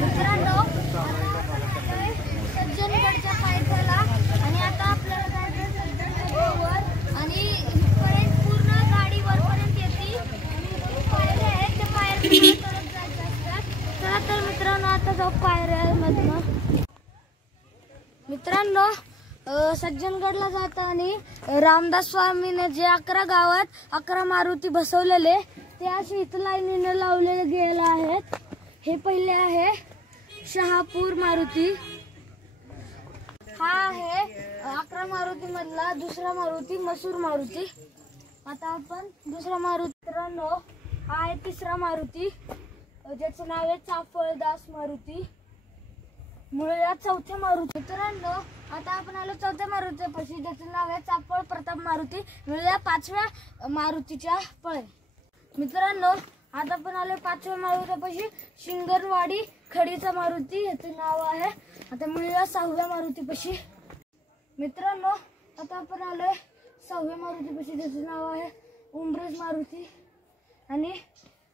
मित्रांनो सज्जनगडच्या पायथ्याला आणि आता आपल्याला जायचं सज्जनगडवर आणि इथपर्यंत पूर्ण गाडी वरपर्यंत येते आणि पायऱ्या आहेत त्या पायऱ्या करत जायचं असतात। चला तर मित्रांनो आता जाऊ पायऱ्यामधनं। मित्रांनो सज्जनगडला जाताना रामदास स्वामीने जे 11 गावात 11 मारुती बसवलेले ते असे इथं लाईनीने लावलेले गेले आहेत। हे पहिले आहे शहापूर मारुती, हा आहे 11 मारुती मधला दुसरा मारुती मसूर मारुती। आता आपण दुसरा मारुती मित्रांनो हा आहे तिसरा मारुती ज्याचं नाव आहे चाफळदास मारुती। मुळव्या चौथ्या मारुती मित्रांनो आता आपण आलो चौथ्या मारुतीपाशी ज्याचं नाव आहे चाफळ प्रताप मारुती। मुळव्या 5व्या मारुतीच्या पळे मित्रांनो आता आपण आलो 5व्या मारुतीपाशी शिंगणवाडी खडीचा मारुती याचं नाव आहे। आता मुळव्या 6व्या मारुतीपाशी मित्रांनो आता आपण आलोय 6व्या मारुतीपाशी ज्याचं नाव आहे उंब्रज मारुती आणि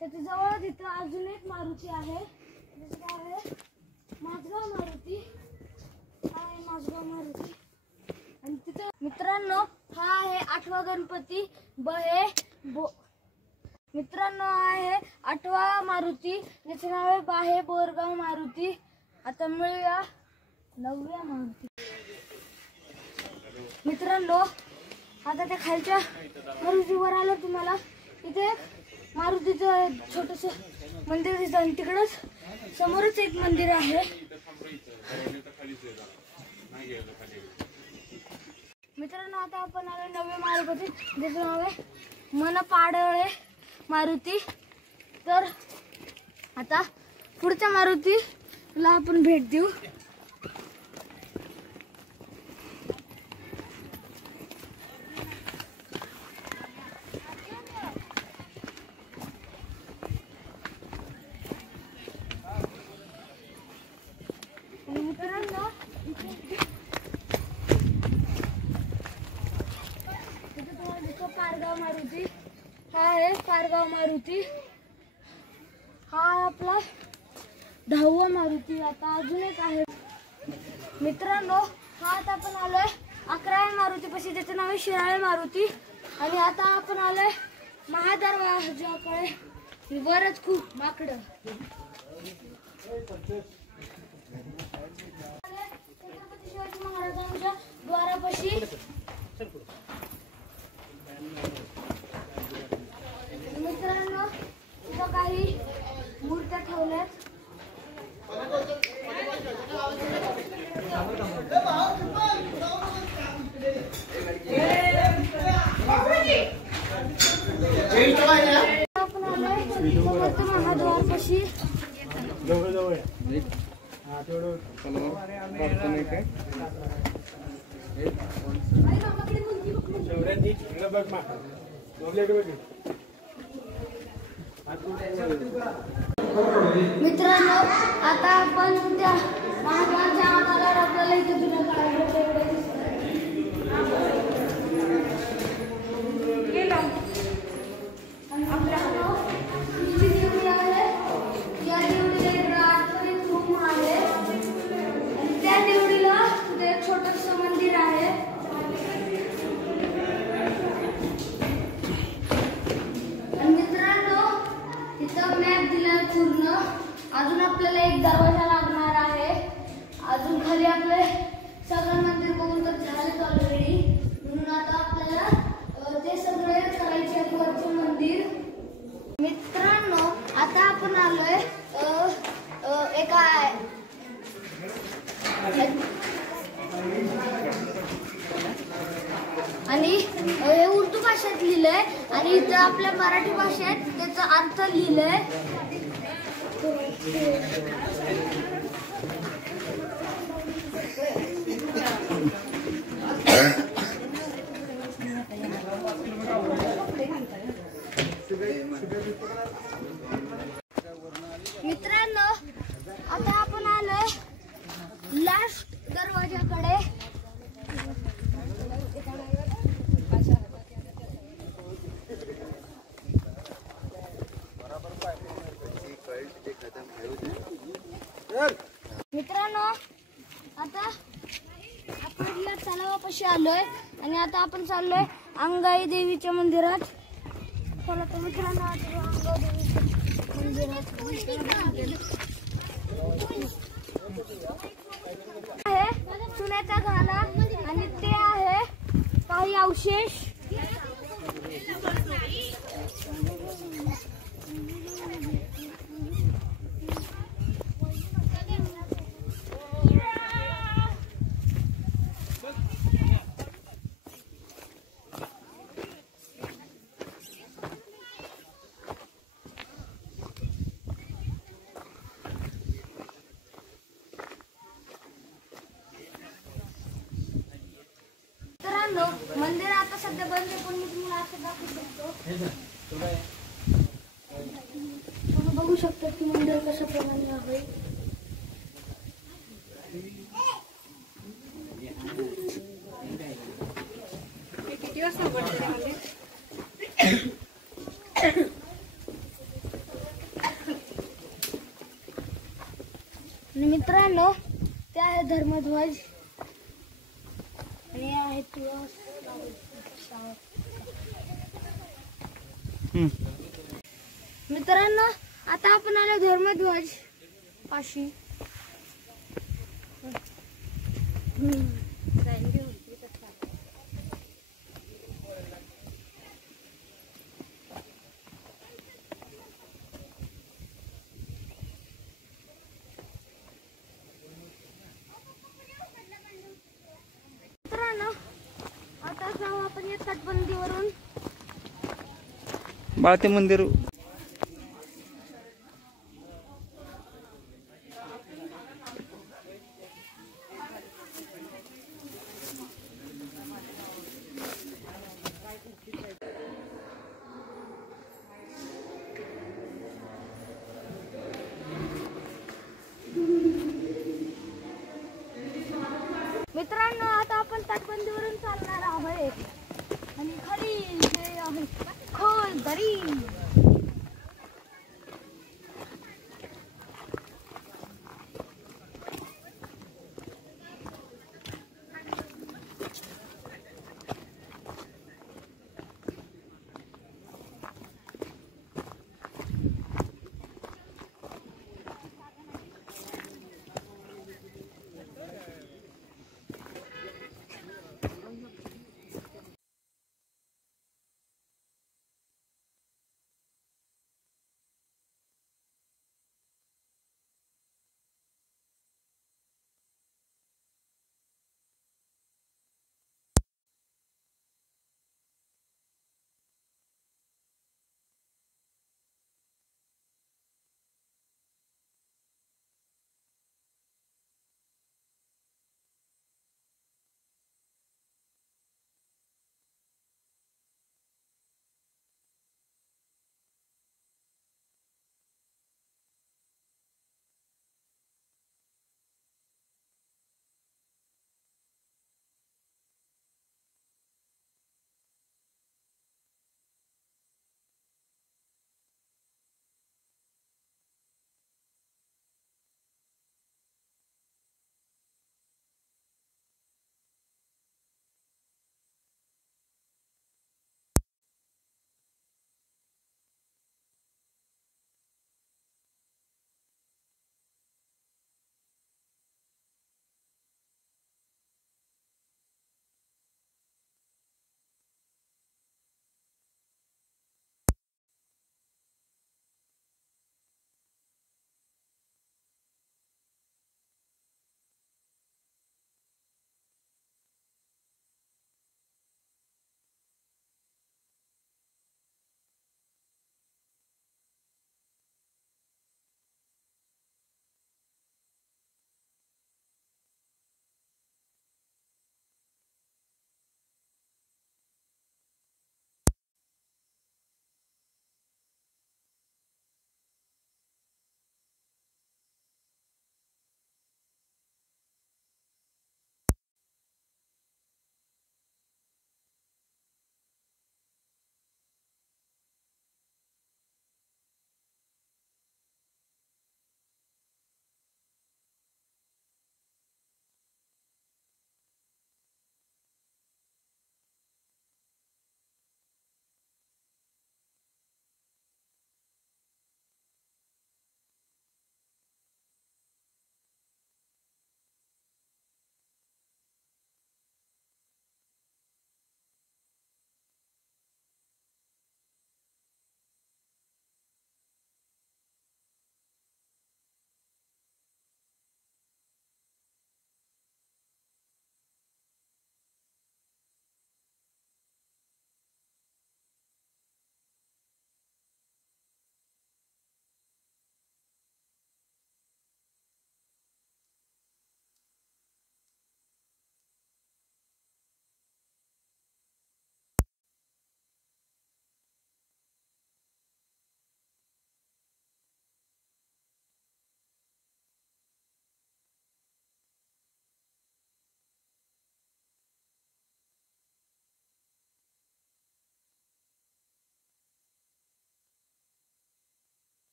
त्याच्या जवळ तिथं अजून एक मारुती आहे त्याचं नाव आहे माझगाव मारुती। हा आहे माझगाव मारुती आणि तिथं मित्रांनो हा आहे 8वा गणपती बहे मित्रांनो आहे 8वा मारुती ज्याचं नाव आहे बाहे बोरगाव मारुती। आता मिळूया 9व्या मारुती मित्रांनो आता त्या खालच्या मारुतीवर आलो तुम्हाला इथे मारुतीचं छोटस मंदिर दिसतं आणि तिकडच समोरच एक मंदिर आहे। मित्रांनो आता आपण आलो 9व्या मारुती ज्याचं नाव आहे मनपाडळे मारुती। तर आता पुढच्या मारुतीला आपण भेट देऊ। मित्रांनो पारगाव मारुती हा आहे पारगाव मारुती हा आपला 10वा मारुती। आता अजून एक आहे मित्रांनो हा आता आपण आलोय 11व्या मारुतीपाशी त्याचं नाव आहे शिराळे मारुती आणि आता आपण आलोय महादरवाजाकडे बरंच खूप माकडं छत्रपती शिवाजी महाराजांच्या द्वारापाशी मित्रांनो इथं काही मूर्त्या ठेवल्यात। आपण आलोय महाद्वारपाशी मित्रांनो आता आपण त्या महाद्वारच्या आकारावर आपल्याला इथे जुनं पूर्ण अजून आपल्याला एक दरवाजा लागणार आहे। अजून खाली आपले सगळं मंदिर बघून तर झालेच ऑलरेडी म्हणून आता आपल्याला ते सगळे करायचे वरचे मंदिर। मित्रांनो आता आपण आलोय एका आणि हे उर्दू भाषेत लिहिलंय आणि इथं आपल्या मराठी भाषेत त्याचा अर्थ लिहिलंय। मित्रांनो आता आपण आलोय लास्ट दरवाजाकडे। मित्रांनो, आता आपण या तलावापाशी आलोय आणि आता आपण चाललोय अंगाई देवीच्या मंदिरात. चला तर मित्रांनो, आता अंगाई देवीच्या मंदिरात आहे चुन्याचा घाणा आणि ते आहे काही अवशेष. मंदिर आता सध्या बंद आहे, पण मी तुम्हाला असं दाखवू शकतो. तुम्ही बघू शकता की मंदिर कशा प्रमाणे आहे. किती वाजता उघडते मंदिर? मित्रांनो, ते आहे धर्मध्वज आणि आहे तुळस. मित्रांनो, आता आपण आलो धर्मध्वज पाशी. मित्रांनो, आता जाऊ आपण या तटबंदीवरून बाळते मंदिर. मित्रांनो, आता आपण तटबंदीवरून चालणार आहोत आणि खाली जे आहे खोल दरी.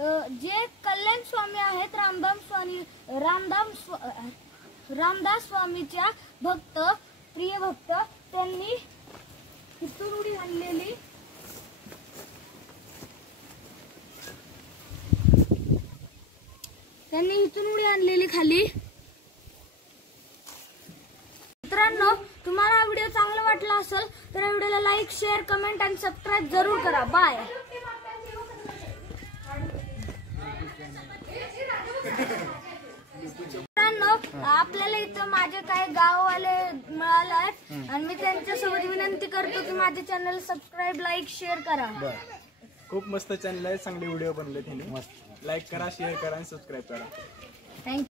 जे कल्याण स्वामी आहेत रामदास स्वामीच्या प्रिय भक्त त्यांनी इथून उडी आणलेली खाली. मित्रांनो, तुम्हाला हा व्हिडिओ चांगला वाटला असेल तर या व्हिडिओला लाईक, शेअर, कमेंट आणि सबस्क्राईब जरूर करा. बाय. मित्रांनो, आपल्याला इथं माझे काही गाववाले मिळाले आहेत आणि मी त्यांच्यासोबत विनंती करतो की माझे चॅनल सबस्क्राईब, लाईक, शेअर करा. खूप मस्त चॅनल आहे, चांगले व्हिडिओ बनले. लाईक करा, शेअर करा आणि सबस्क्राईब करा. थँक्यू.